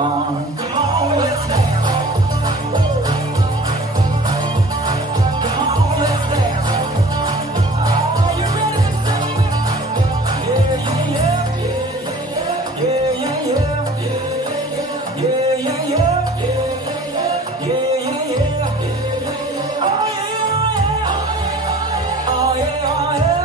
barn. Come on, let's dance. Come on, let's dance. Are you ready to sing? Yeah, yeah, yeah. Yeah, yeah, yeah. Yeah, yeah, yeah. Yeah, yeah, yeah. Oh, yeah, oh, yeah. Oh, yeah, oh, yeah.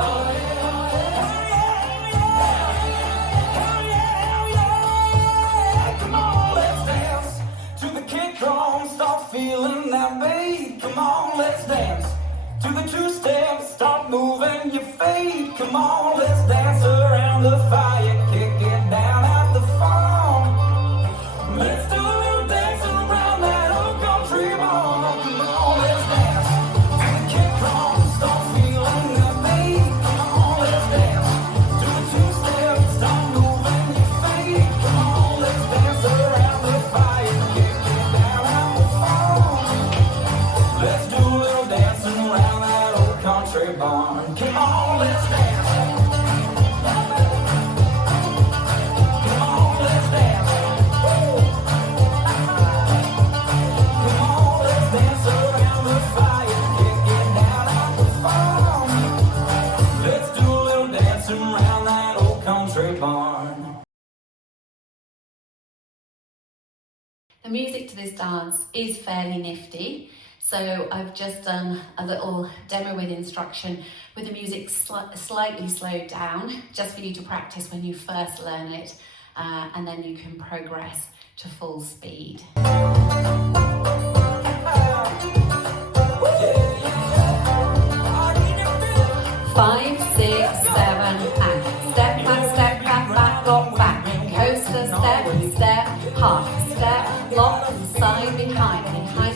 Start feeling that beat. Come on, let's dance. To the two-step, start moving your feet. Come on, let's dance around the fire. Kick it down at the farm. Let's do a little dance around that old country barn. Come on, let's dance. To the kick drum, start feeling that beat. Come on, let's dance. To the two-step, start moving your feet. Come on, let's dance around the fire. Kick it down at the farm. Let's do a little dancing around that old country barn. Come on, let's dance. Come on, let's dance. Come on, let's dance around the fire. Kick it down at the farm. Let's do a little dancing around that old country barn. The music to this dance is fairly nifty, so I've just done a little demo with instruction with the music slightly slowed down, just for you to practice when you first learn it, and then you can progress to full speed. 5, 6, 7, and step back, back, lock back, coaster, step, half, step, lock, side, behind,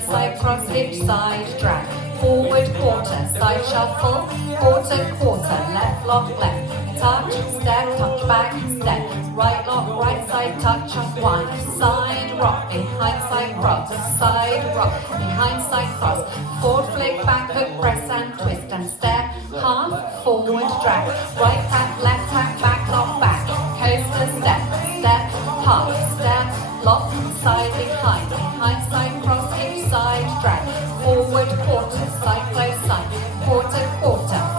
side, cross, hitch, side, drag, forward, quarter, side shuffle, quarter, left, lock, left, touch, back, step, right lock, right side, touch, unwind, side rock, behind, side cross, behind, side cross, forward flick, back hook, press and twist and step, half, forward, drag, right tap, left tap, back lock, back, coaster, step, half, step, lock, side, behind, side cross, hitch, side, drag, forward, quarter, side, close, side, quarter,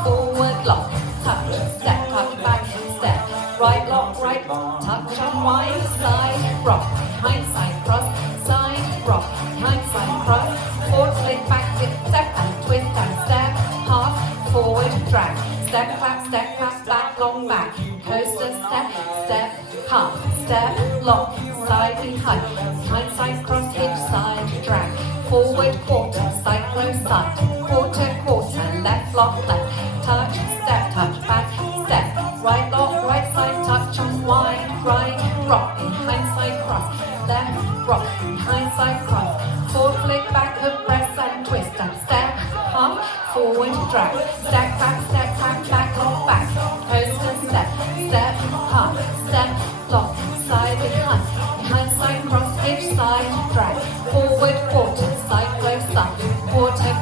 forward, lock, touch, back, step, right lock, right, touch, unwind, side, rock, behind, side cross, side, rock, behind, side cross, forward, flick, back, step, and twist, and step, half, forward, drag, step, back, long back, coaster, step, half, step, lock, side, behind, side cross, hitch, side, drag, forward, quarter, side, close, side, quarter, left, lock, left, touch, back, step, right lock, right side, touch, unwind, right, rock, behind, side cross, left, rock, behind, side cross, forward, flick, back, hook, press, and twist, and step, half, forward, drag, step, back, lock, back, coaster, step, half, step, lock, side, behind, side cross, hitch, side, drag, forward, quarter, side, close, side, quarter,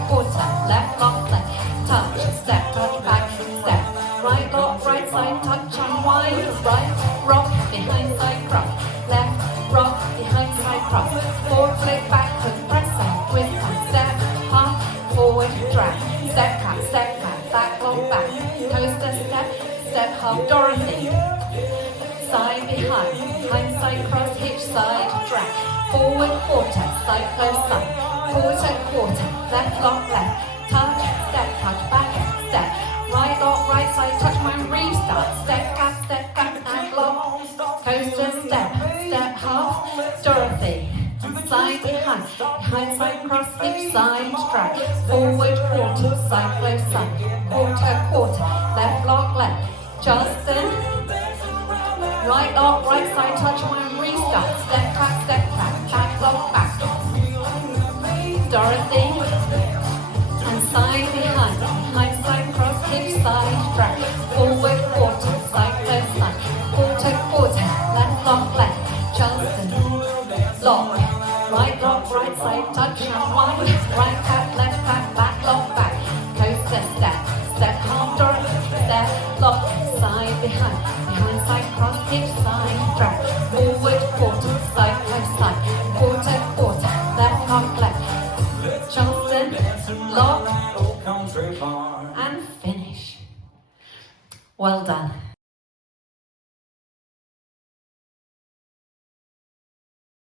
left, lock, left, touch, back, step, right lock, right side, touch, unwind, right, rock, behind, side cross, left, rock, behind, side cross, forward, flick, back, hook, press, and twist, and step, half, forward, drag, step, back, lock, back, coaster, step, half, Dorothy, side, behind, side cross, hitch, side, drag, forward, quarter, side, close, side, quarter, left, lock, left, touch, back, step, right lock, right side, touch, man, restart, step, and lock, coaster, step, half, Dorothy, side, behind, side cross, hitch, side, drag, forward, quarter, side, close, side, quarter, left, lock, left, Justin, right lock, right side, touch, one, restart, step, back, lock, back, Dorothy, and side, behind, side, cross, hitch, side, drag, forward, quarter, side, close, side, quarter, left, lock, left, Justin, lock, right lock, right side, touch, and one, right tap, left tap, back, lock, back, coaster, step, half, Dorothy, step, lock, side, behind, side, cross, hitch, side, drag, forward, quarter, side, close, side, country barn. And finish. Well done.